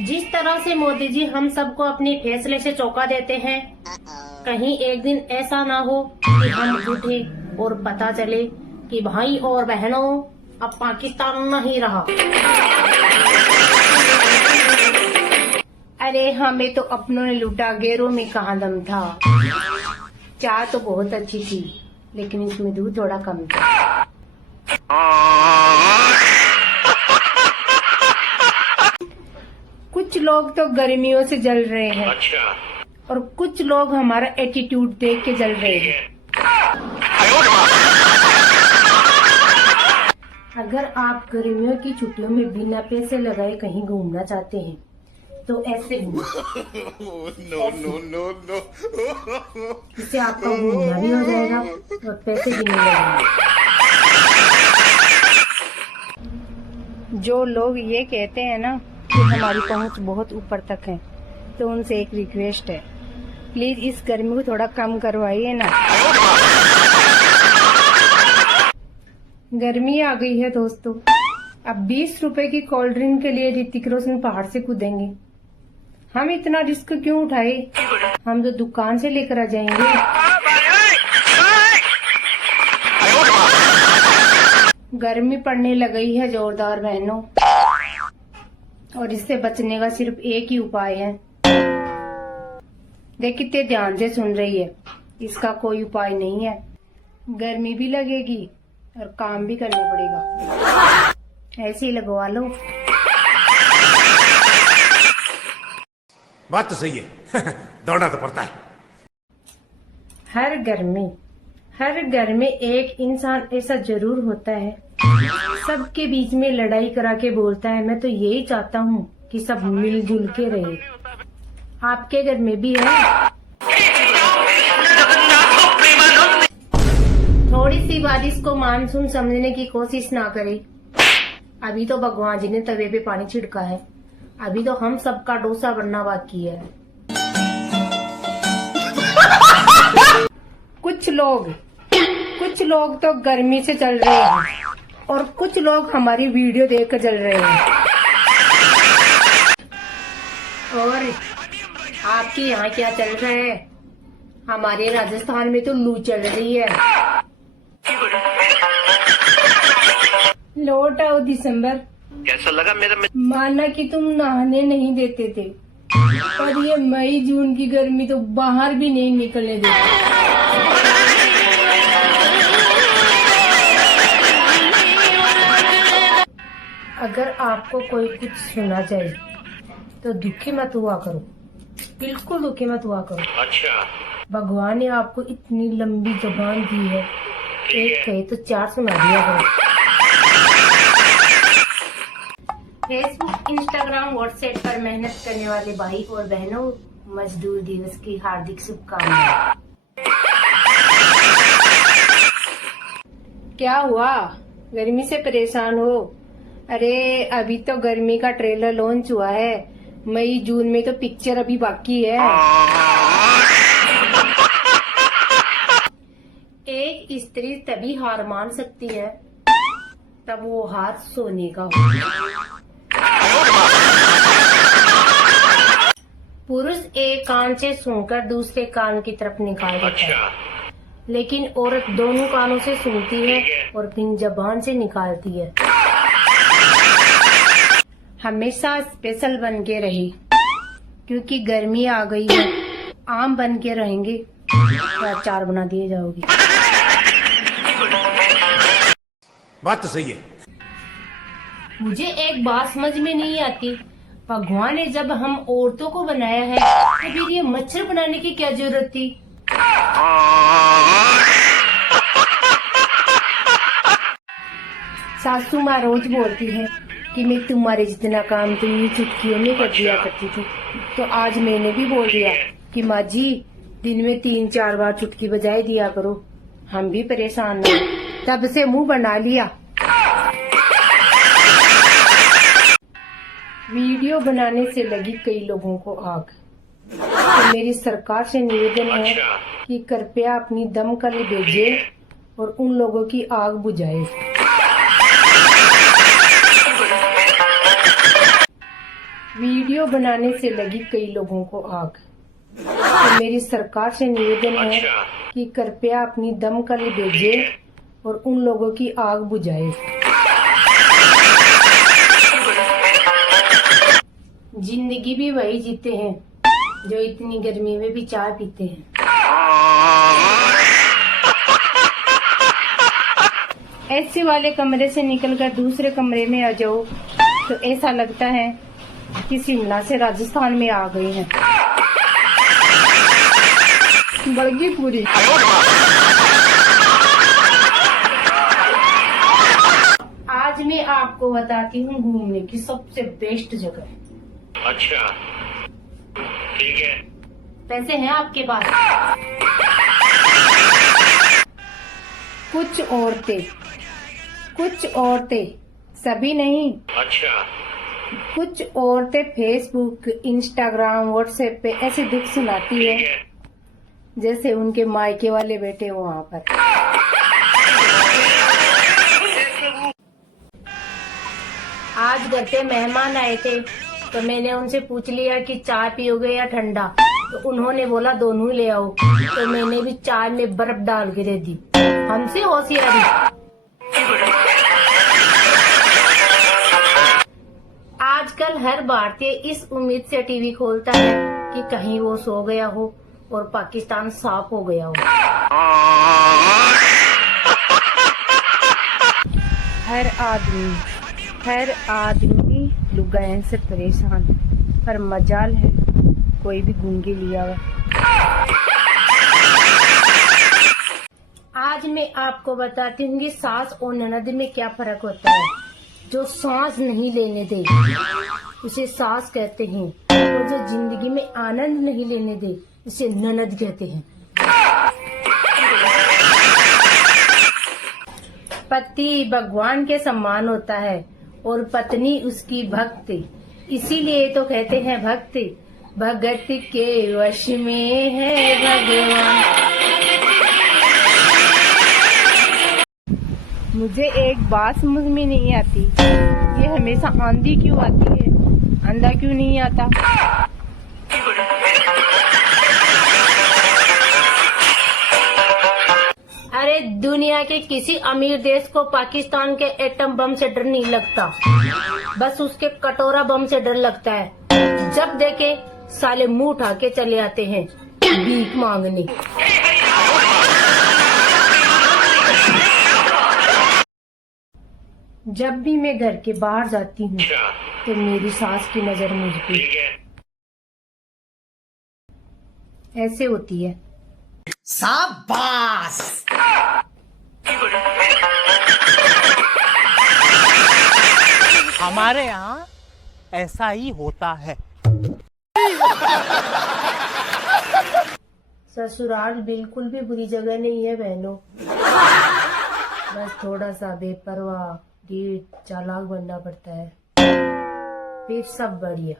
जिस तरह से मोदी जी हम सबको अपने फैसले से चौंका देते हैं, कहीं एक दिन ऐसा ना हो कि हम उठे और पता चले कि भाई और बहनों अब पाकिस्तान नहीं रहा। अरे हमें तो अपनों ने लूटा, गैरों में कहाँ दम था। चाय तो बहुत अच्छी थी, लेकिन इसमें दूध थोड़ा कम था। कुछ लोग तो गर्मियों से जल रहे हैं। अच्छा। और कुछ लोग हमारा एटीट्यूड देख के जल रहे हैं। अगर आप गर्मियों की छुट्टियों में बिना पैसे लगाए कहीं घूमना चाहते हैं तो ऐसे घूमो। इससे आपका घूमना भी हो जाएगा और पैसे भी नहीं लगेंगे। जो लोग ये कहते हैं ना कि हमारी पहुंच बहुत ऊपर तक है, तो उनसे एक रिक्वेस्ट है, प्लीज इस गर्मी को थोड़ा कम करवाइए ना। गर्मी आ गई है दोस्तों। अब 20 रुपए की कोल्ड ड्रिंक के लिए ऋतिक रोशन पहाड़ से कूदेंगे। हम इतना रिस्क क्यों उठाए? हम तो दुकान से लेकर आ जाएंगे। गर्मी पड़ने लगी है जोरदार बहनों, और इससे बचने का सिर्फ एक ही उपाय है। देख कितने ध्यान से सुन रही है। इसका कोई उपाय नहीं है। गर्मी भी लगेगी और काम भी करना पड़ेगा। ऐसे ही लगवा लो। बात तो सही है। दौड़ना तो पड़ता है। हर घर में एक इंसान ऐसा जरूर होता है, सबके बीच में लड़ाई करा के बोलता है, मैं तो यही चाहता हूँ कि सब मिलजुल के रहे। आपके घर में भी है? थोड़ी सी बारिश को मानसून समझने की कोशिश ना करें। अभी तो भगवान जी ने तवे पे पानी छिड़का है। अभी तो हम सबका डोसा बनना बाकी है। कुछ लोग तो गर्मी से जल रहे हैं और कुछ लोग हमारी वीडियो देखकर जल रहे हैं। और आपके यहाँ क्या चल रहा है? हमारे राजस्थान में तो लू चल रही है। लौट आओ दिसंबर। कैसा लगा मेरा माना कि तुम नहाने नहीं देते थे, पर ये मई जून की गर्मी तो बाहर भी नहीं निकलने देती। अगर आपको कोई कुछ सुना जाए तो दुखी मत हुआ करो, बिल्कुल दुखी मत हुआ करो। अच्छा। भगवान ने आपको इतनी लंबी जुबान दी है, एक कहे तो 4 सुना दिया करो। फेसबुक, इंस्टाग्राम, व्हाट्सएप पर मेहनत करने वाले भाई और बहनों, मजदूर दिवस की हार्दिक शुभकामनाएं। क्या हुआ? गर्मी से परेशान हो? अरे अभी तो गर्मी का ट्रेलर लॉन्च हुआ है। मई जून में तो पिक्चर अभी बाकी है। एक स्त्री तभी हार मान सकती है तब वो हार सोने का हो। पुरुष एक कान से सुनकर दूसरे कान की तरफ निकाल देता है, लेकिन औरत दोनों कानों से सुनती है और फिर जबान से निकालती है। हमेशा स्पेशल बन के रही, क्योंकि गर्मी आ गई है। आम बन के रहेंगे तो अचार बना दिए जाओगी। बात तो सही है। मुझे एक बात समझ में नहीं आती, भगवान ने जब हम औरतों को बनाया है तो फिर ये मच्छर बनाने की क्या जरूरत थी? सासू माँ रोज बोलती है कि मैं तुम्हारे जितना काम तो यूं चुटकियों में कर दिया करती थी, तो आज मैंने भी बोल दिया कि माँ जी दिन में 3-4 बार चुटकी बजाए दिया करो, हम भी परेशान नहीं। तब से मुंह बना लिया। वीडियो बनाने से लगी कई लोगों को आग। तो मेरी सरकार से निवेदन है कि कृपया अपनी दमकल भेजे और उन लोगों की आग बुझाए। वीडियो बनाने से लगी कई लोगों को आग। तो मेरी सरकार से निवेदन है कि कृपया अपनी दमकल भेजे और उन लोगों की आग बुझाए। जिंदगी भी वही जीते हैं जो इतनी गर्मी में भी चाय पीते हैं। ऐसे वाले कमरे से निकलकर दूसरे कमरे में आ जाओ तो ऐसा लगता है कि शिमला से राजस्थान में आ गए हैं। बढ़ गई पूरी। आज मैं आपको बताती हूँ घूमने की सबसे बेस्ट जगह। अच्छा, ठीक है। पैसे हैं आपके पास? कुछ औरतें, सभी नहीं। अच्छा, कुछ औरतें फेसबुक, इंस्टाग्राम, व्हाट्सएप पे ऐसे दुख सुनाती है जैसे उनके मायके वाले बैठे हो वहाँ पर। आज घर पे मेहमान आए थे तो मैंने उनसे पूछ लिया कि चाय पियोगे या ठंडा, तो उन्होंने बोला दोनों ही ले आओ। तो मैंने भी चाय में बर्फ डाल के दे दी। हमसे होशियारी। आजकल हर भारतीय इस उम्मीद से टीवी खोलता है कि कहीं वो सो गया हो और पाकिस्तान साफ हो गया हो। हर आदमी लुगायन से परेशान, पर मजाल है कोई भी गूंगी लिया हुआ। आज मैं आपको बताती हूँ कि सास और ननद में क्या फर्क होता है। जो सांस नहीं लेने दे उसे सास कहते हैं, और जो जिंदगी में आनंद नहीं लेने दे उसे ननद कहते हैं। पति भगवान के समान होता है और पत्नी उसकी भक्त, इसीलिए तो कहते हैं भगत के वश में है भगवान। मुझे एक बात समझ में नहीं आती, ये हमेशा आंधी क्यों आती है, अंधा क्यों नहीं आता? अरे दुनिया के किसी अमीर देश को पाकिस्तान के एटम बम से डर नहीं लगता, बस उसके कटोरा बम से डर लगता है। जब देखे साले मुंह उठा के चले आते हैं भीख मांगने। जब भी मैं घर के बाहर जाती हूँ तो मेरी सास की नजर मुझ पे ऐसे होती है। शाबाश। हमारे यहाँ ऐसा ही होता है। ससुराल बिल्कुल भी बुरी जगह नहीं है बहनों, बस थोड़ा सा बेपरवाह, ढीठ, चालाक बनना पड़ता है, फिर सब बढ़िया।